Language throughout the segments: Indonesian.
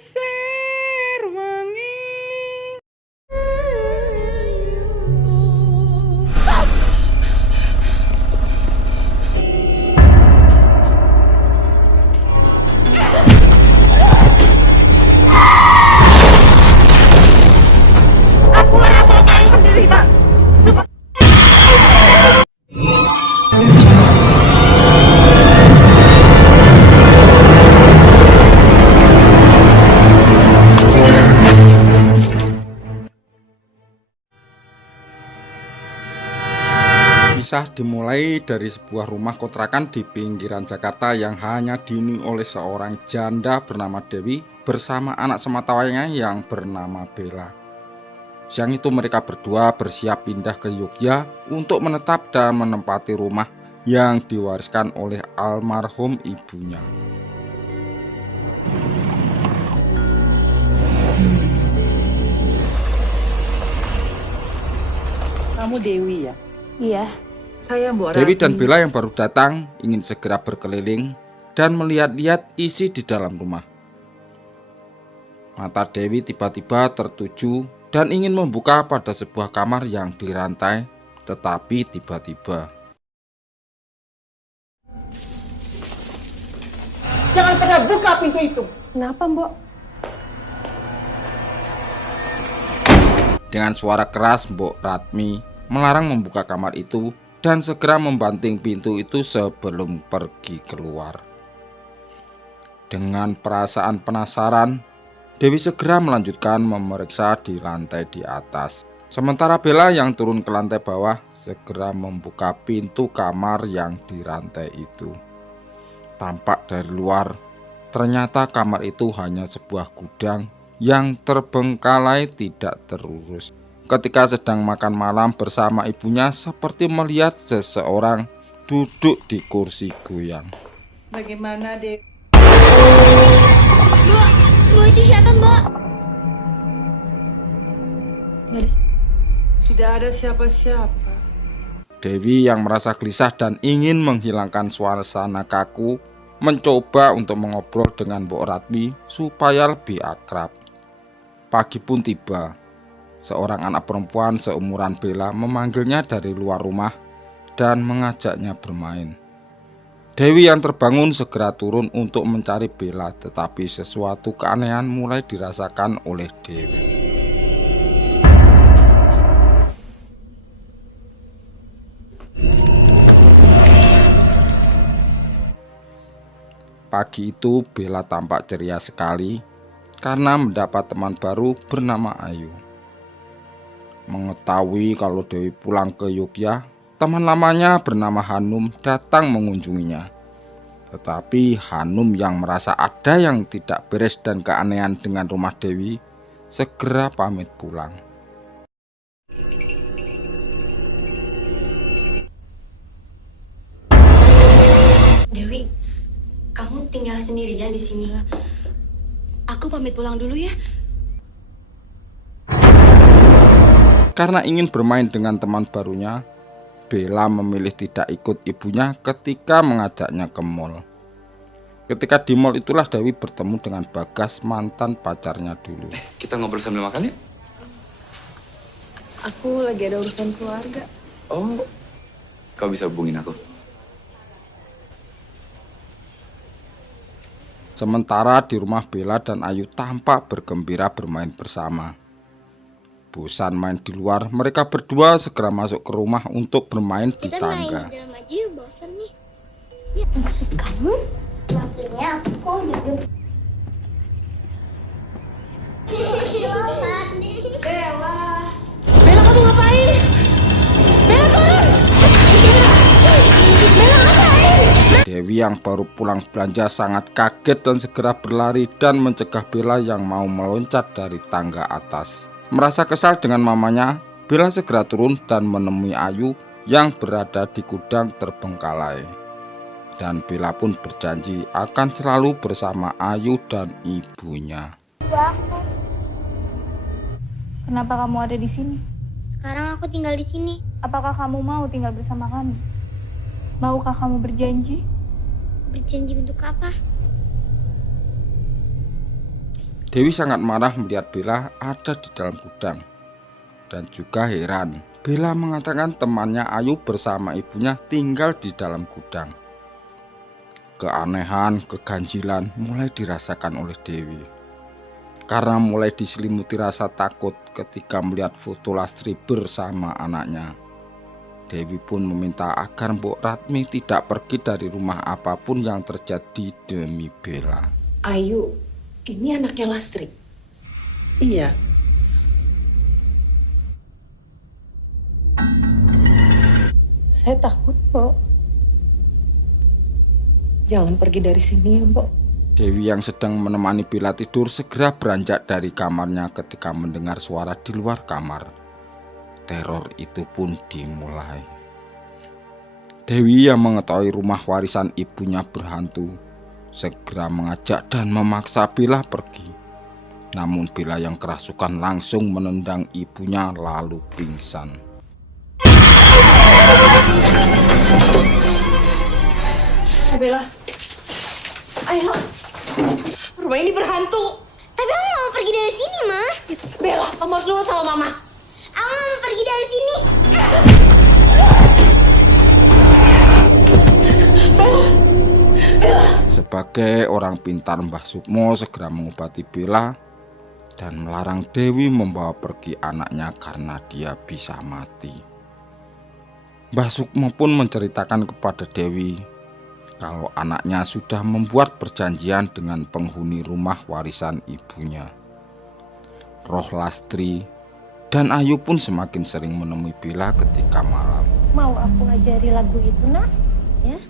Lengser wangi. Kisah dimulai dari sebuah rumah kontrakan di pinggiran Jakarta yang hanya dihuni oleh seorang janda bernama Dewi bersama anak sematawayangnya yang bernama Bella. Siang itu mereka berdua bersiap pindah ke Yogyakarta untuk menetap dan menempati rumah yang diwariskan oleh almarhum ibunya. Kamu Dewi ya? Iya, Saya Mbok Dewi Ratmi. dan Bella yang baru datang ingin segera berkeliling dan melihat-lihat isi di dalam rumah. Mata Dewi tiba-tiba tertuju dan ingin membuka pada sebuah kamar yang dirantai, tetapi tiba-tiba Jangan pernah buka pintu itu. kenapa Mbok? dengan suara keras Mbok Ratmi melarang membuka kamar itu dan segera membanting pintu itu sebelum pergi keluar. Dengan perasaan penasaran, Dewi segera melanjutkan memeriksa di lantai di atas. Sementara Bella yang turun ke lantai bawah segera membuka pintu kamar yang di rantai itu. Tampak dari luar, ternyata kamar itu hanya sebuah gudang yang terbengkalai tidak terurus. Ketika sedang makan malam bersama ibunya, seperti melihat seseorang duduk di kursi goyang. Bagaimana Dewi? Mbok itu siapa Mbok? Tidak ada siapa-siapa. Dewi yang merasa gelisah dan ingin menghilangkan suasana kaku, mencoba untuk mengobrol dengan Mbok Ratmi supaya lebih akrab. Pagi pun tiba. Seorang anak perempuan seumuran Bella memanggilnya dari luar rumah dan mengajaknya bermain. Dewi yang terbangun segera turun untuk mencari Bella, tetapi sesuatu keanehan mulai dirasakan oleh Dewi. Pagi itu Bella tampak ceria sekali karena mendapat teman baru bernama Ayu. Mengetahui kalau Dewi pulang ke Yogyakarta, teman lamanya bernama Hanum datang mengunjunginya. Tetapi Hanum yang merasa ada yang tidak beres dan keanehan dengan rumah Dewi, segera pamit pulang. Dewi, kamu tinggal sendirian di sini. Aku pamit pulang dulu ya. Karena ingin bermain dengan teman barunya, Bella memilih tidak ikut ibunya ketika mengajaknya ke mall. Ketika di mall itulah Dewi bertemu dengan Bagas, mantan pacarnya dulu. Kita ngobrol sambil makan ya? Aku lagi ada urusan keluarga. Oh, kau bisa hubungin aku. Sementara di rumah Bella dan Ayu tampak bergembira bermain bersama. Bosan main di luar, mereka berdua segera masuk ke rumah untuk bermain di tangga. Dalam aja yuk, bosan nih. Ya, maksud kamu? Maksudnya aku duduk. Bella, kamu ngapain? Bella, turun! Bella, ngapain? Dewi yang baru pulang belanja sangat kaget dan segera berlari dan mencegah Bella yang mau meloncat dari tangga atas. Merasa kesal dengan mamanya, Bella segera turun dan menemui Ayu yang berada di gudang terbengkalai. Dan Bella pun berjanji akan selalu bersama Ayu dan ibunya. Kenapa kamu ada di sini? Sekarang aku tinggal di sini. Apakah kamu mau tinggal bersama kami? Maukah kamu berjanji? Berjanji untuk apa? Dewi sangat marah melihat Bella ada di dalam gudang dan juga heran. Bella mengatakan temannya Ayu bersama ibunya tinggal di dalam gudang. Keanehan, keganjilan mulai dirasakan oleh Dewi. Karena mulai diselimuti rasa takut ketika melihat foto Lastri bersama anaknya. Dewi pun meminta agar Mbok Ratmi tidak pergi dari rumah apapun yang terjadi demi Bella. Ayu, ini anaknya Lastri. Iya. Saya takut, Mbok. Jangan pergi dari sini ya, Mbok. Dewi yang sedang menemani Bella tidur segera beranjak dari kamarnya ketika mendengar suara di luar kamar. Teror itu pun dimulai. Dewi yang mengetahui rumah warisan ibunya berhantu segera mengajak dan memaksa Bella pergi. Namun Bella yang kerasukan langsung menendang ibunya lalu pingsan. Bella, ayo. Rumah ini berhantu. Tapi aku nggak mau pergi dari sini, Ma. Bella, kamu harus nurut sama Mama. Aku nggak mau pergi dari sini. Sebagai orang pintar, Mbah Sukmo segera mengobati Bella dan melarang Dewi membawa pergi anaknya karena dia bisa mati. Mbah Sukmo pun menceritakan kepada Dewi kalau anaknya sudah membuat perjanjian dengan penghuni rumah warisan ibunya. Roh Lastri dan Ayu pun semakin sering menemui Bella ketika malam. Mau aku ngajari lagu itu, Nak? Ya?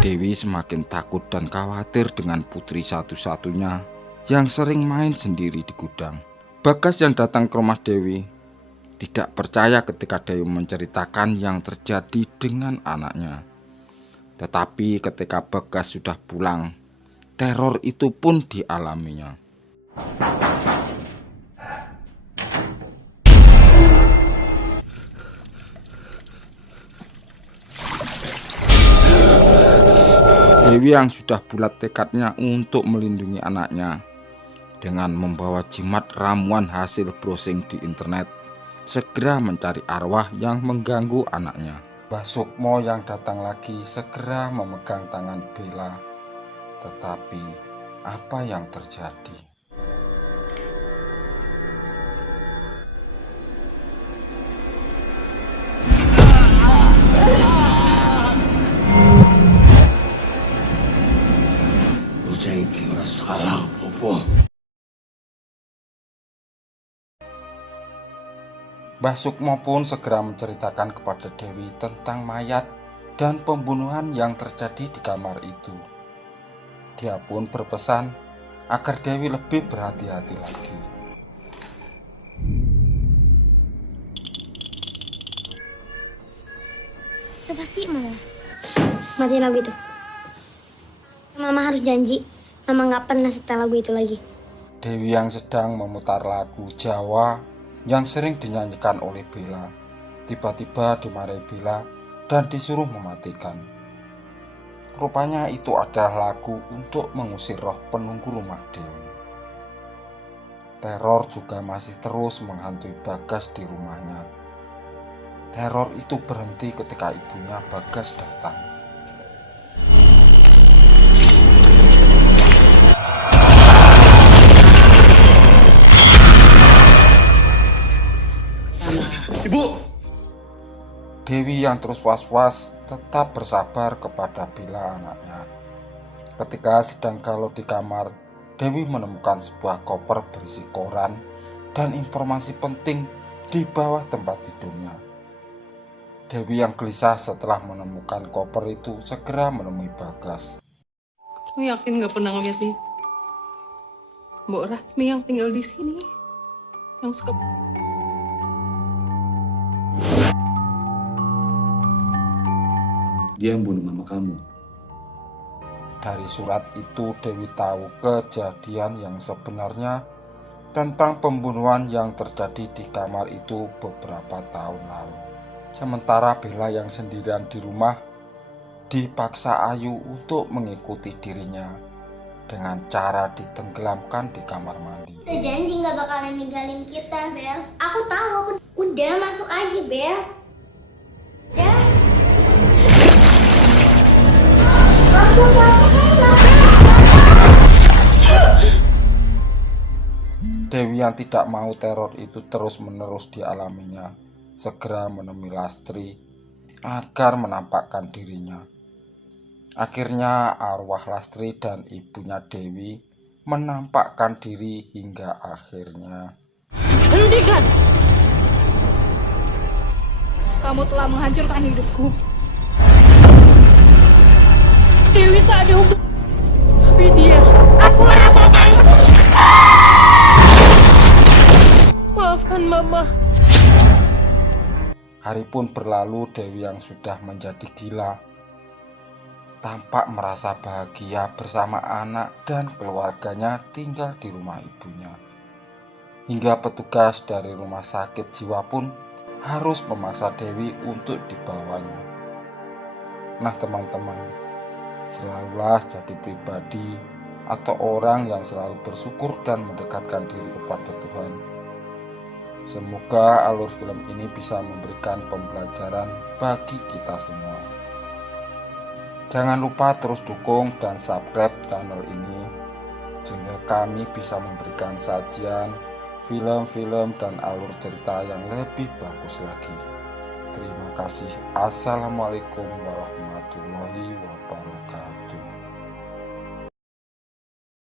Dewi semakin takut dan khawatir dengan putri satu-satunya yang sering main sendiri di gudang. Bagas yang datang ke rumah Dewi tidak percaya ketika Dewi menceritakan yang terjadi dengan anaknya. Tetapi ketika Bagas sudah pulang, teror itu pun dialaminya. Dewi yang sudah bulat tekadnya untuk melindungi anaknya dengan membawa jimat ramuan hasil browsing di internet, segera mencari arwah yang mengganggu anaknya. Mbah Sukmo yang datang lagi segera memegang tangan Bella. Tetapi apa yang terjadi? Mbah Sukmo pun segera menceritakan kepada Dewi tentang mayat dan pembunuhan yang terjadi di kamar itu. Dia pun berpesan agar Dewi lebih berhati-hati lagi. Itu pasti Mama. Matiin lagu itu. Mama harus janji, Mama nggak pernah setel lagu itu lagi. Dewi yang sedang memutar lagu Jawa yang sering dinyanyikan oleh Bella, tiba-tiba dimarahi Bella dan disuruh mematikan. Rupanya itu adalah lagu untuk mengusir roh penunggu rumah Dewi. Teror juga masih terus menghantui Bagas di rumahnya. Teror itu berhenti ketika ibunya Bagas datang. Dewi yang terus was-was tetap bersabar kepada Bella anaknya. Ketika sedang galau di kamar, Dewi menemukan sebuah koper berisi koran dan informasi penting di bawah tempat tidurnya. Dewi yang gelisah setelah menemukan koper itu segera menemui Bagas. Kamu yakin nggak pernah ngeliat nih? Mbok Ratmi yang tinggal di sini, yang suka. Dia yang bunuh mama kamu. Dari surat itu Dewi tahu kejadian yang sebenarnya tentang pembunuhan yang terjadi di kamar itu beberapa tahun lalu. Sementara Bella yang sendirian di rumah dipaksa Ayu untuk mengikuti dirinya dengan cara ditenggelamkan di kamar mandi. Kita janji nggak bakalan ninggalin kita, Bel. Aku tahu. Udah masuk aja, Bel. Udah. Dewi yang tidak mau teror itu terus-menerus dialaminya, segera menemui Lastri agar menampakkan dirinya. Akhirnya arwah Lastri dan ibunya Dewi menampakkan diri hingga akhirnya. Hentikan! Kamu telah menghancurkan hidupku. Dewi tak ada hubungan. Tapi dia, aku yang mamanya. Maafkan Mama. Hari pun berlalu, Dewi yang sudah menjadi gila tampak merasa bahagia bersama anak dan keluarganya tinggal di rumah ibunya. Hingga petugas dari rumah sakit jiwa pun harus memaksa Dewi untuk dibawanya. Nah teman-teman, selalulah jadi pribadi atau orang yang selalu bersyukur dan mendekatkan diri kepada Tuhan. Semoga alur film ini bisa memberikan pembelajaran bagi kita semua. Jangan lupa terus dukung dan subscribe channel ini sehingga kami bisa memberikan sajian film-film dan alur cerita yang lebih bagus lagi. Terima kasih. Assalamualaikum warahmatullahi wabarakatuh.